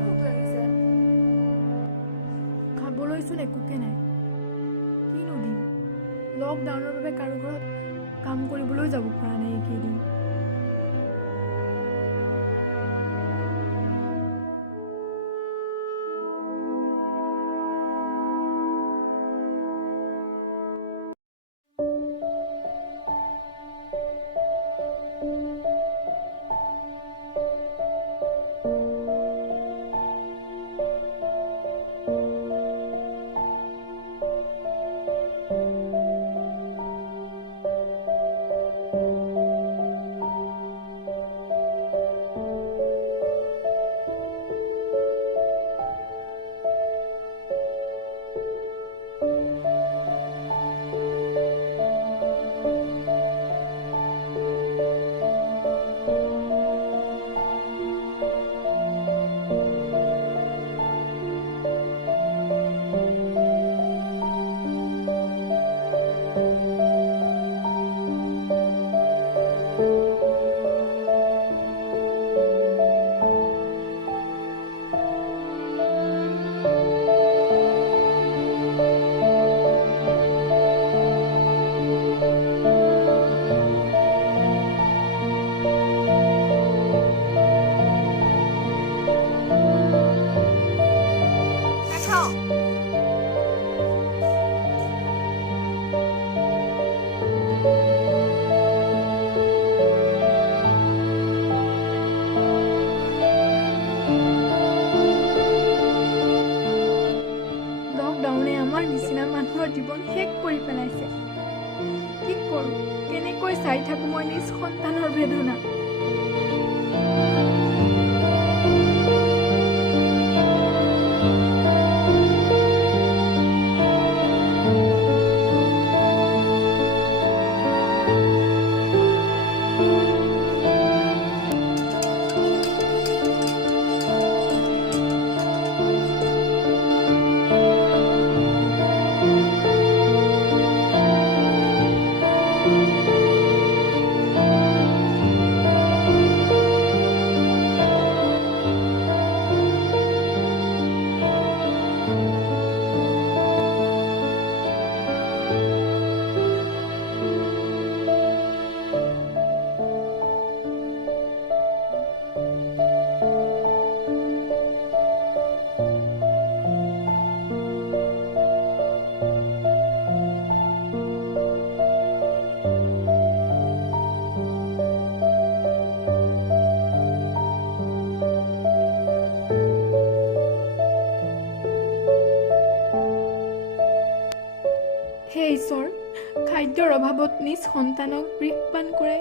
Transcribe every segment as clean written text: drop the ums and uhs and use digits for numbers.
ভোক লাগিছে খাবলৈচোন একোকে নাই কিনো দিম লকডাউনৰ বাবে কাৰো ঘৰত কাম কৰিবলৈ যাব পৰা নাই এইকেইদিন জীৱন শেষ কৰি পেলাইছে কি কৰোঁ কেনেকৈ চাই থাকো মই নিজ সন্তানৰ বেদনা হে ঈশ্বৰ খাদ্যৰ অভাৱত নিজ সন্তানক বৃক্ষপান কৰাই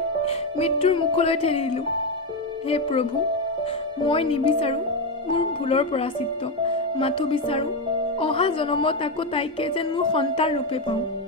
মৃত্যুৰ মুখলৈ ঠেলি দিলোঁ হে প্ৰভু মই নিবিচাৰোঁ মোৰ ভুলৰ প্ৰায়শ্চিত্ত মাথো বিচাৰোঁ অহা জনমত আকৌ তাইকে যেন মোৰ সন্তান ৰূপে পাওঁ